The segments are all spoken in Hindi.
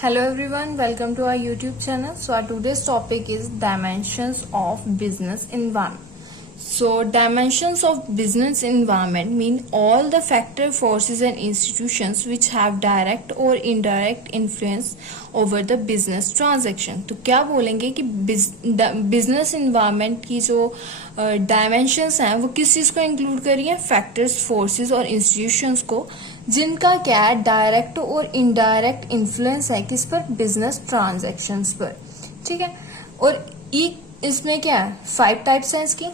Hello everyone, welcome to our YouTube channel. So our today's topic is dimensions of business environment. So dimensions of business environment mean all the factor, forces and institutions which have direct or indirect influence over the business transaction. तो क्या बोलेंगे कि बिजनेस इन्वायरमेंट की जो डायमेंशंस हैं वो किस चीज़ को इंक्लूड करी है, फैक्टर्स, फोर्सेस और इंस्टीट्यूशंस को, जिनका क्या है डायरेक्ट और इनडायरेक्ट इन्फ्लुएंस है किस पर, बिजनेस ट्रांजैक्शंस पर. ठीक है. और इसमें क्या है, 5 टाइप्स हैं इसकी,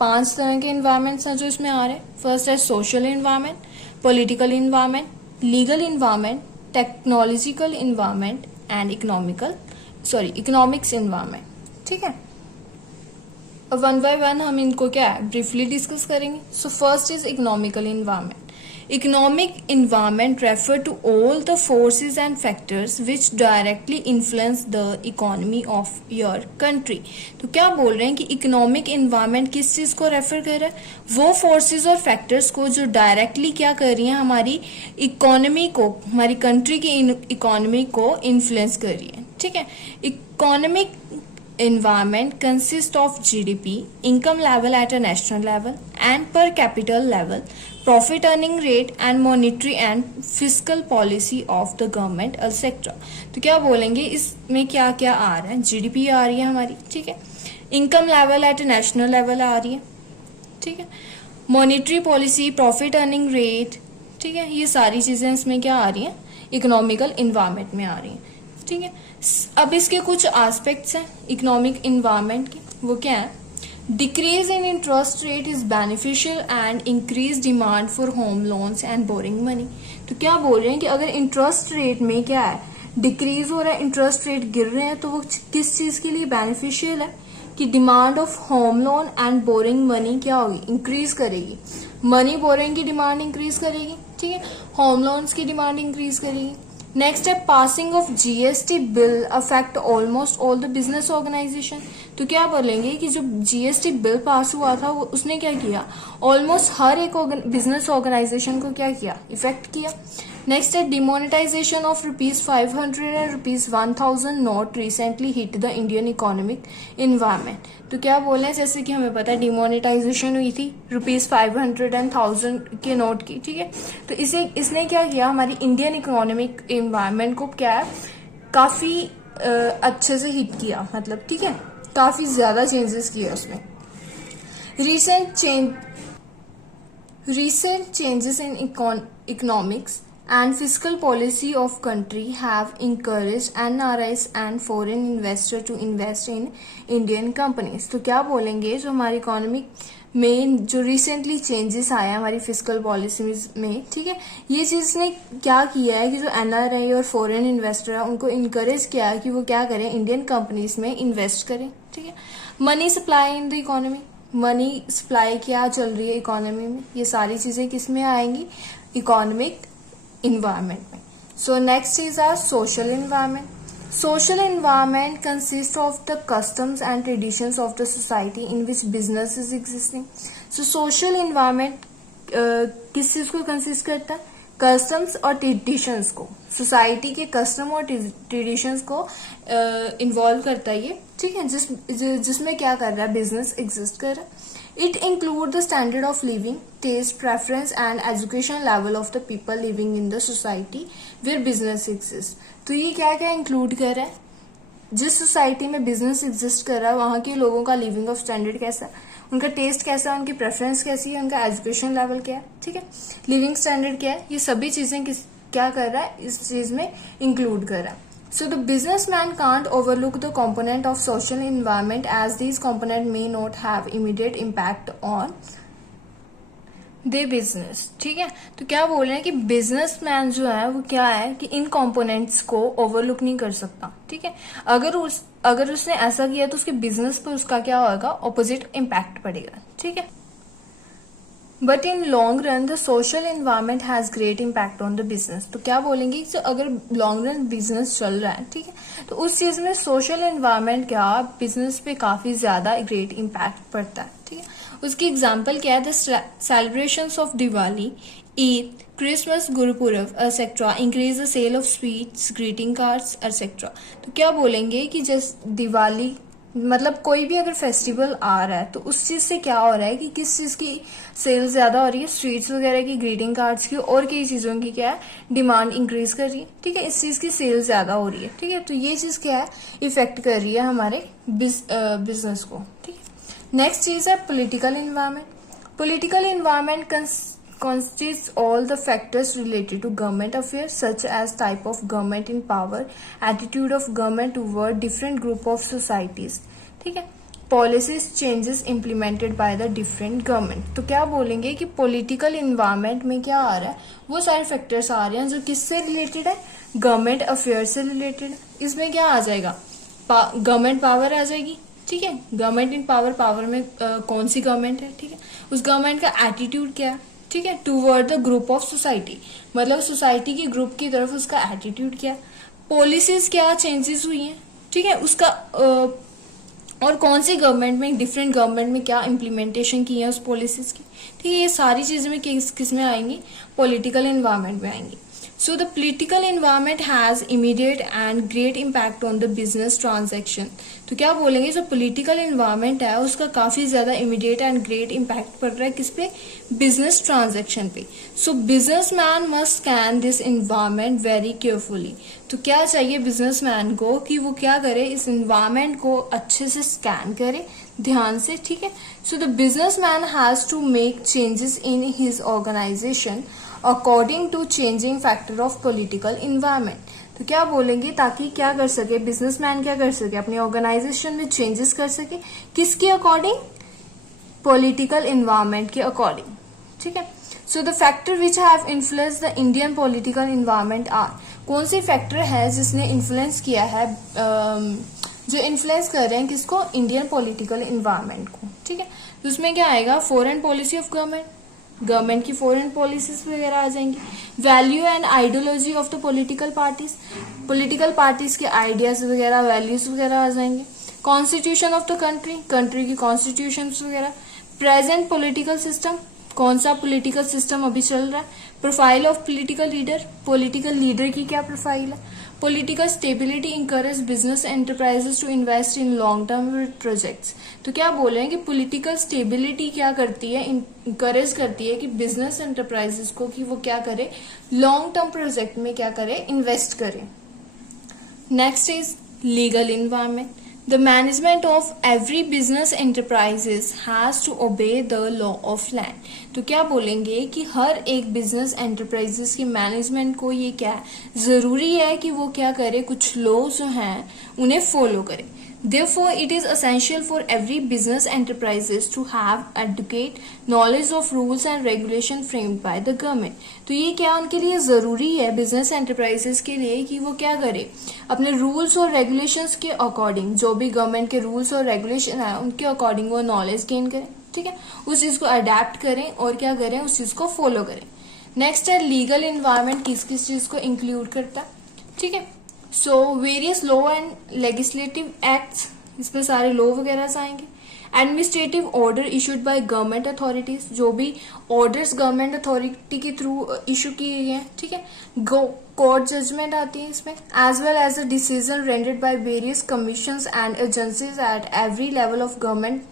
5 तरह के इन्वायरमेंट्स हैं जो इसमें आ रहे हैं. फर्स्ट है social environment, political environment, legal environment, technological environment and economics environment. ठीक है. और 1 बाय 1 हम इनको क्या है ब्रीफली डिस्कस करेंगे. So first is economical environment. Economic environment refer to all the forces and factors which directly influence the economy of your country. तो क्या बोल रहे हैं कि इकोनॉमिक इन्वायरमेंट किस चीज को रेफर कर रहा है, वो फोर्सेस और फैक्टर्स को जो डायरेक्टली क्या कर रही हैं हमारी इकोनॉमी को, हमारी कंट्री की इकोनॉमी को इन्फ्लुएंस कर रही है. ठीक है. Economic environment consists of GDP, income level at a national level and per capita level, profit earning rate and monetary and fiscal policy of the government sector. तो क्या बोलेंगे इसमें क्या क्या आ रहा है, GDP आ रही है हमारी. ठीक है. Income level at national level आ रही है. ठीक है. Monetary policy, profit earning rate. ठीक है. ये सारी चीजें इसमें क्या आ रही हैं, इकोनॉमिकल इन्वायरमेंट में आ रही हैं. ठीक है. अब इसके कुछ एस्पेक्ट्स हैं इकोनॉमिक इन्वायरमेंट के, वो क्या है, decrease in interest rate is beneficial and increase demand for home loans and boring money. तो क्या बोल रहे हैं कि अगर इंटरेस्ट रेट में क्या है डिक्रीज हो रहा है, इंटरेस्ट रेट गिर रहे हैं, तो वो किस चीज के लिए बेनिफिशियल है कि demand of home loan and boring money क्या होगी, इंक्रीज करेगी. मनी बोरिंग की डिमांड इंक्रीज करेगी. ठीक है. होम लोन्स की डिमांड इंक्रीज करेगी. नेक्स्ट है passing of GST bill affect almost all the business organisation. तो क्या बोलेंगे कि जो जीएसटी बिल पास हुआ था वो उसने क्या किया, ऑलमोस्ट हर एक बिजनेस ऑर्गेनाइजेशन को क्या किया, इफेक्ट किया. नेक्स्ट है demonetisation of ₹500 and ₹1000 note recently hit the Indian economic environment. तो क्या बोले हैं, जैसे कि हमें पता है डिमोनेटाइजेशन हुई थी ₹500 एंड 1000 के नोट की. ठीक है. तो इसने क्या किया, हमारी इंडियन इकोनॉमिक इन्वायरमेंट को क्या है काफी अच्छे से हिट किया, मतलब. ठीक है. काफी ज्यादा चेंजेस किए उसमें. Recent changes in economics and fiscal policy of country have encouraged NRIs and foreign investors to invest in Indian companies. तो क्या बोलेंगे, जो हमारी इकोनॉमिक में जो रिसेंटली चेंजेस आया हमारी फिजिकल पॉलिसी में, ठीक है, ये चीज ने क्या किया है कि जो NRI और फॉरेन इन्वेस्टर है उनको इनकरेज किया है कि वो क्या करें, इंडियन कंपनीज में इन्वेस्ट करें. ठीक है. Money supply in the economy, money supply क्या चल रही है इकोनॉमी में, ये सारी चीजें किस में आएंगी, इकोनॉमिक इन्वायरमेंट में. So next is our social environment. Social environment consists of the customs and traditions of the society in which business is existing. So social environment किस चीज को कंसिस्ट करता है, कस्टम्स और ट्रेडिशंस को, सोसाइटी के कस्टम और ट्रेडिशंस को इन्वॉल्व करता है ये. ठीक है. जिसमें क्या कर रहा है, बिजनेस एग्जिस्ट कर रहा है. It include the standard of living, taste, preference and education level of the people living in the society where business exist. तो ये क्या क्या इंक्लूड कर रहा है, जिस सोसाइटी में बिजनेस एग्जिस्ट कर रहा है वहां के लोगों का लिविंग ऑफ स्टैंडर्ड कैसा है, उनका टेस्ट कैसा है, उनकी प्रेफरेंस कैसी है, उनका एजुकेशन लेवल क्या है. ठीक है. लिविंग स्टैंडर्ड क्या है, ये सभी चीजें क्या कर रहा है, इस चीज में इंक्लूड कर रहा है. So the businessman can't overlook the component of social environment as these components may not have immediate impact on their business. ठीक है. तो क्या बोल रहे हैं कि बिजनेसमैन जो है वो क्या है कि इन कंपोनेंट्स को ओवरलुक नहीं कर सकता. ठीक है. अगर उसने ऐसा किया तो उसके बिजनेस पर उसका क्या होगा, ऑपोजिट इम्पैक्ट पड़ेगा. ठीक है. But in long run the social environment has great impact on the business. तो क्या बोलेंगे कि अगर लॉन्ग रन बिजनेस चल रहा है, ठीक है, तो उस चीज में सोशल एनवायरमेंट क्या बिजनेस पे काफी ज्यादा ग्रेट इम्पैक्ट पड़ता है. ठीक है. उसकी एग्जाम्पल क्या है, the celebrations of Diwali, Eid, Christmas, Gurupurab, etc. increase the sale of sweets, greeting cards, etc. तो क्या बोलेंगे कि जैसे दिवाली मतलब कोई भी अगर फेस्टिवल आ रहा है तो उस चीज से क्या हो रहा है कि किस चीज की सेल ज्यादा हो रही है, स्वीट्स वगैरह की, ग्रीटिंग कार्ड्स की और कई चीजों की क्या है डिमांड इंक्रीज कर रही है, ठीक है, इस चीज की सेल ज्यादा हो रही है, ठीक है, तो ये चीज क्या है इफेक्ट कर रही है हमारे बिजनेस को, ठीक है। नेक्स्ट चीज है political environment. Political environment constitutes all the factors related to government affairs such as type of government in power, attitude of government toward different group of societies, ठीक है, policies changes implemented by the different government। तो क्या बोलेंगे कि पॉलिटिकल इन्वायरमेंट में क्या आ रहा है, वो सारे फैक्टर्स आ रहे हैं जो किससे रिलेटेड है, गवर्नमेंट अफेयर से रिलेटेड है। इसमें क्या आ जाएगा, गवर्नमेंट पावर आ जाएगी, ठीक है, गवर्नमेंट इन पावर, पावर में कौन सी गवर्नमेंट है, ठीक है, उस गवर्नमेंट का एटीट्यूड क्या है, ठीक है, toward the group of society, मतलब सोसाइटी के ग्रुप की तरफ उसका एटीट्यूड क्या, पॉलिसीज क्या चेंजेस हुई हैं, ठीक है, उसका और कौन सी गवर्नमेंट में, डिफरेंट गवर्नमेंट में क्या इम्प्लीमेंटेशन की है उस पॉलिसीज की, ठीक है, ये सारी चीजें में किस में आएंगी, पॉलिटिकल एनवायरनमेंट में आएंगी। So the political environment has immediate and great impact on the business transaction। तो क्या बोलेंगे, जो political environment है उसका काफी ज्यादा immediate and great impact पड़ रहा है किस पे, business transaction पे। So businessman must scan this environment very carefully। तो क्या चाहिए businessman को कि वो क्या करे, इस environment को अच्छे से scan करे ध्यान से, ठीक है। So the businessman has to make changes in his organization according to changing factor of political environment. तो क्या बोलेंगे, ताकि क्या कर सके बिजनेसमैन, क्या कर सके अपनी ऑर्गेनाइजेशन में चेंजेस कर सके, किसके अकॉर्डिंग, पॉलिटिकल इन्वायरमेंट के अकॉर्डिंग, ठीक है। So the factor which have influence the Indian political environment are, कौन से फैक्टर है जिसने इन्फ्लुएंस किया है, जो इन्फ्लुएंस कर रहे हैं किसको, इंडियन पॉलिटिकल इन्वायरमेंट को, ठीक है। तो उसमें क्या आएगा, फॉरेन पॉलिसी ऑफ गवर्नमेंट की फॉरेन पॉलिसीज वगैरह आ जाएंगी, value and ideology of the political parties के आइडियाज वगैरह, वैल्यूज वगैरह आ जाएंगे, कॉन्स्टिट्यूशन ऑफ द कंट्री की कॉन्स्टिट्यूशन वगैरह, प्रेजेंट पॉलिटिकल सिस्टम, कौन सा पॉलिटिकल सिस्टम अभी चल रहा है, प्रोफाइल ऑफ पॉलिटिकल लीडर की क्या प्रोफाइल है, political stability encourage business enterprises to invest in long term projects. तो क्या बोल रहे हैं कि पॉलिटिकल स्टेबिलिटी क्या करती है, इंकरेज करती है कि बिजनेस एंटरप्राइजेस को कि वो क्या करे, लॉन्ग टर्म प्रोजेक्ट में क्या करे, इन्वेस्ट करे। Next is legal environment. The management of every business enterprises has to obey the law of land। तो क्या बोलेंगे कि हर एक बिजनेस एंटरप्राइजेस की मैनेजमेंट को ये क्या है, जरूरी है कि वो क्या करे, कुछ लॉ जो हैं उन्हें फॉलो करे। Therefore, it is essential for every business enterprises to have adequate knowledge of rules and regulation framed by the government। तो ये क्या उनके लिए जरूरी है बिजनेस एंटरप्राइजेस के लिए कि वो क्या करे, अपने रूल्स और रेगुलेशंस के अकॉर्डिंग, जो भी गवर्नमेंट के रूल्स और रेगुलेशन है उनके अकॉर्डिंग वो नॉलेज गेन करें, ठीक है, उस चीज को अडेप्ट करें और क्या करें, उस चीज को फॉलो करें। नेक्स्ट है लीगल इन्वायरमेंट, किस किस चीज को इंक्लूड करता है, ठीक है। So various law and legislative acts, इसमें सारे लॉ वगैरह आएंगे, administrative order issued by government authorities, जो भी ऑर्डर्स गवर्नमेंट अथॉरिटी के थ्रू इशू किए गए हैं, ठीक है, कोर्ट जजमेंट आती है इसमें, as well as the decision rendered by various commissions and agencies at every level of government,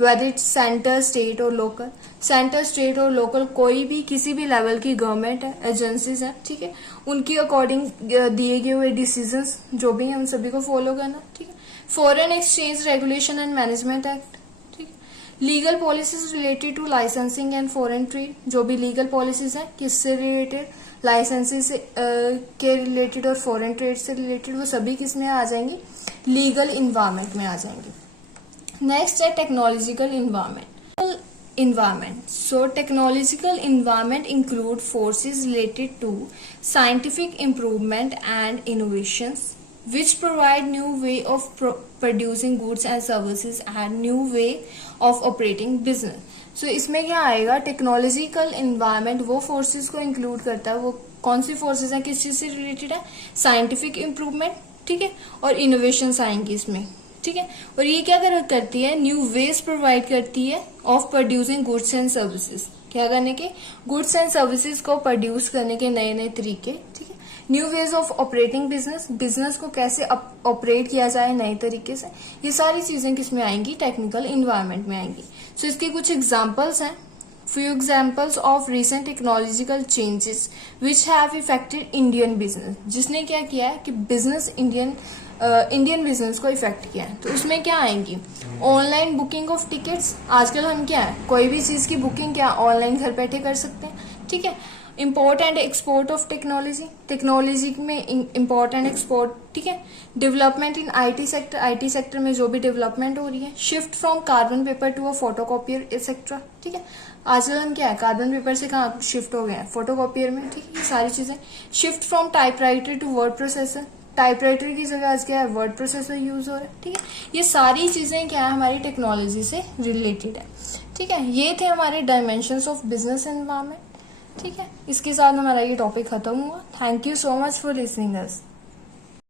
whether it's centre, state और लोकल। सेंटर, स्टेट और लोकल कोई भी किसी भी लेवल की गवर्नमेंट है, एजेंसीज है, ठीक है, उनकी अकॉर्डिंग दिए गए हुए डिसीजंस जो भी हैं उन सभी को फॉलो करना, ठीक है। Foreign exchange regulation and management act, ठीक है। Legal policies related to licensing and foreign trade, जो भी लीगल पॉलिसीज हैं किससे रिलेटेड, लाइसेंसिंग से के रिलेटेड और फॉरेन ट्रेड से रिलेटेड, वो सभी किस में आ जाएंगी, लीगल इन्वायरमेंट में आ जाएंगी। नेक्स्ट है technological environment। So technological environment include forces related to scientific improvement and innovations which provide new way of producing goods and services and new way of operating business। So इसमें क्या आएगा, टेक्नोलॉजिकल इन्वायरमेंट वो फोर्सेस को इंक्लूड करता है, वो कौन सी फोर्सेस हैं, किस चीज से रिलेटेड है, साइंटिफिक इम्प्रूवमेंट, ठीक है, और इनोवेशंस आएंगी इसमें, ठीक है। और ये क्या करती है, न्यू वेज प्रोवाइड करती है of producing goods and services, क्या करने के, गुड्स एंड सर्विसेज को प्रोड्यूस करने के नए नए तरीके, ठीक है। New ways of operating business, business को कैसे ऑपरेट किया जाए नए तरीके से, ये सारी चीजें किसमें आएंगी, टेक्निकल इन्वायरमेंट में आएंगी। सो इसके कुछ एग्जाम्पल्स हैं, few examples of recent technological changes which have affected Indian business, जिसने क्या किया है कि बिजनेस इंडियन बिजनेस को इफेक्ट किया है। तो उसमें क्या आएंगी, ऑनलाइन बुकिंग ऑफ टिकट्स, आजकल हम क्या है कोई भी चीज की बुकिंग क्या ऑनलाइन घर बैठे कर सकते हैं, ठीक है। Import and export of technology, technology में इम्पोर्ट एंड एक्सपोर्ट, ठीक है। Development in IT sector, IT sector में जो भी डेवलपमेंट हो रही है। Shift from carbon paper to a photocopier etcetera, ठीक है। आजकल हम क्या है कार्बन पेपर से कहाँ शिफ्ट हो गए हैं, फोटोकॉपियर में, ठीक है। ये सारी चीजें। Shift from typewriter to word processor, typewriter की जगह आज क्या है वर्ड प्रोसेसर यूज हो रहा है, ठीक है। ये सारी चीजें क्या है हमारी टेक्नोलॉजी से रिलेटेड है, ठीक है। ये थे हमारे डायमेंशंस ऑफ बिजनेस एनवायरनमेंट, ठीक है। इसके साथ हमारा ये टॉपिक खत्म हुआ। Thank you so much for listening us.